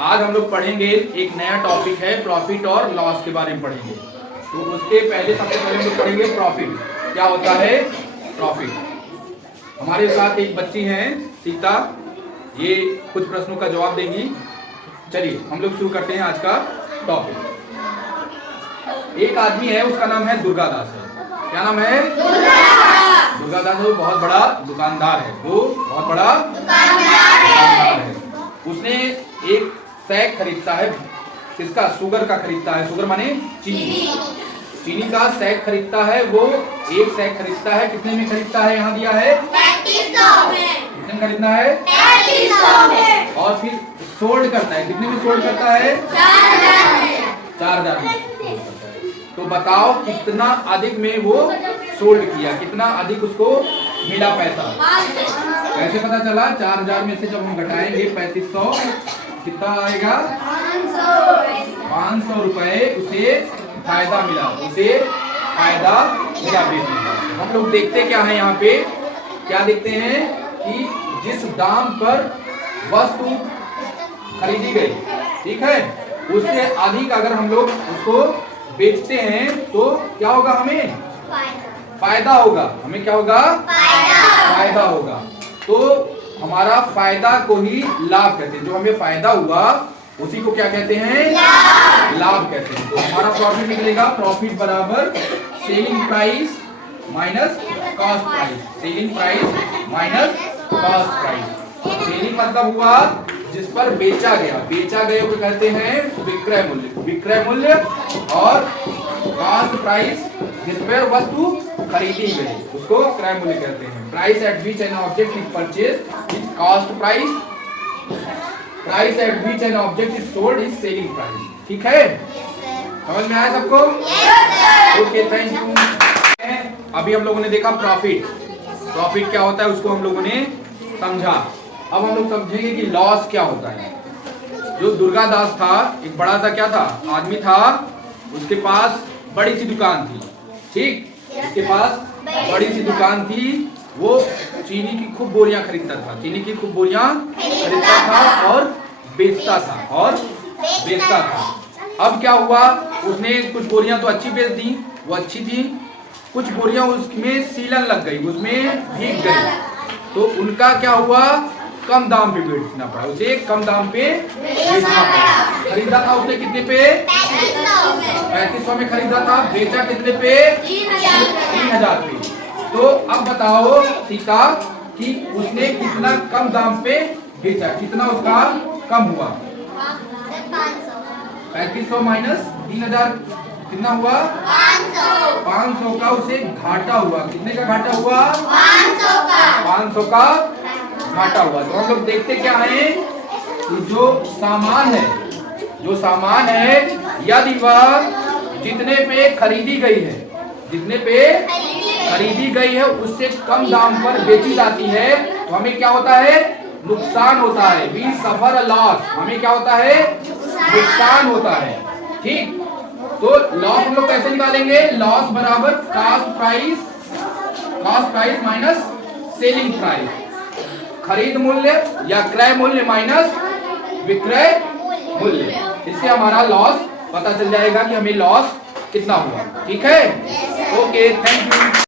आज हम लोग पढ़ेंगे एक नया टॉपिक है, प्रॉफिट और लॉस के बारे में पढ़ेंगे। तो उसके पहले सबसे पहले हम लोग पढ़ेंगे प्रॉफिट। क्या होता है प्रॉफिट। हमारे साथ एक बच्ची हैं सीता, ये कुछ प्रश्नों का जवाब देंगी। चलिए हम लोग शुरू करते हैं आज का टॉपिक। एक आदमी है, उसका नाम है दुर्गादास है। क्या नाम है? दुर्गादास। वो बहुत बड़ा दुकानदार है, वो बहुत बड़ा दुकानदार है। उसने एक सैक खरीदता है, किसका? शुगर का खरीदता है। शुगर माने चीनी। चीनी का सैक खरीदता है। वो एक सैक खरीदता है, कितने में खरीदता है? यहाँ दिया है 3500 में। कितने में खरीदना है? 3500 में। और फिर सोल्ड करता है, कितने में सोल्ड करता है? 4000 में। 4000 में। तो बताओ कितना अधिक में वो सोल्ड किया, कितना अधिक उसको मिला पैसा? कैसे पता चला? 4000 में से जब हम घटाएंगे 3500, कितना आएगा? 500 रुपए उसे फायदा मिला, उसे फायदा मिला बेचने का। हम लोग देखते क्या है यहाँ पे, क्या देखते हैं कि जिस दाम पर वस्तु खरीदी गई, ठीक है, उससे अधिक अगर हम लोग उसको बेचते हैं तो क्या होगा? हमें फायदा होगा। हमें क्या होगा? फायदा होगा। तो हमारा फायदा को ही लाभ कहते हैं। जो हमें फायदा हुआ उसी को क्या कहते हैं? लाभ कहते हैं। तो हमारा प्रॉफिट निकलेगा, प्रॉफिट बराबर selling price minus cost price. Selling price minus cost price. Selling मतलब हुआ जिस पर बेचा गया, बेचा गया को कहते हैं विक्रय मूल्य। विक्रय मूल्य और कॉस्ट प्राइस जिस पर वस्तु खरीदी गई उसको क्रय मूल्य कहते हैं। Price at which an object is purchased is cost price. Price at which an object is sold is selling price. ठीक है, समझ में आया सबको? Okay, thank you. अभी हम लोगों ने देखा प्रॉफिट। प्रॉफिट क्या होता है उसको हम लोगों ने समझा। अब हम लोग समझेंगे कि लॉस क्या होता है। जो दुर्गादास था, एक बड़ा सा क्या था? आदमी था। उसके पास बड़ी सी दुकान थी, ठीक, उसके पास बड़ी सी दुकान थी। वो चीनी की खूब बोरियां खरीदता था, चीनी की खूब बोरियां खरीदता था और बेचता था। अब क्या हुआ? उसने कुछ बोरियां तो अच्छी बेच दी, वो अच्छी थी। कुछ बोरियां उसमें सीलन लग गई, उसमें भीग गई। तो उनका क्या हुआ? कम दाम पे बेचना पड़ा, उसे कम दाम पे बेचना पड़ा। खरीदा था उसने कितने पे? 3500 में खरीदा था। बेचा कितने पे? 3000 पे। तो अब बताओ सीता कि उसने कितना कम दाम पे बेचा, कितना उसका कम हुआ? 3500 माइनस 3000 कितना हुआ? 500 का उसे घाटा हुआ। कितने का घाटा हुआ? 500 का घाटा हुआ। तो हम लोग देखते क्या है कि जो सामान है यदि वह जितने पे खरीदी गई है, जितने पे खरीदी गई है उससे कम दाम पर बेची जाती है तो हमें क्या होता है? नुकसान होता है। We suffer a loss. हमें क्या होता है? नुकसान होता है। ठीक, तो लॉस हम लोग कैसे निकालेंगे? लॉस बराबर cost price minus selling price. खरीद मूल्य या क्रय मूल्य माइनस विक्रय मूल्य। इससे हमारा लॉस पता चल जाएगा कि हमें लॉस कितना हुआ। ठीक है, ओके, थैंक यू।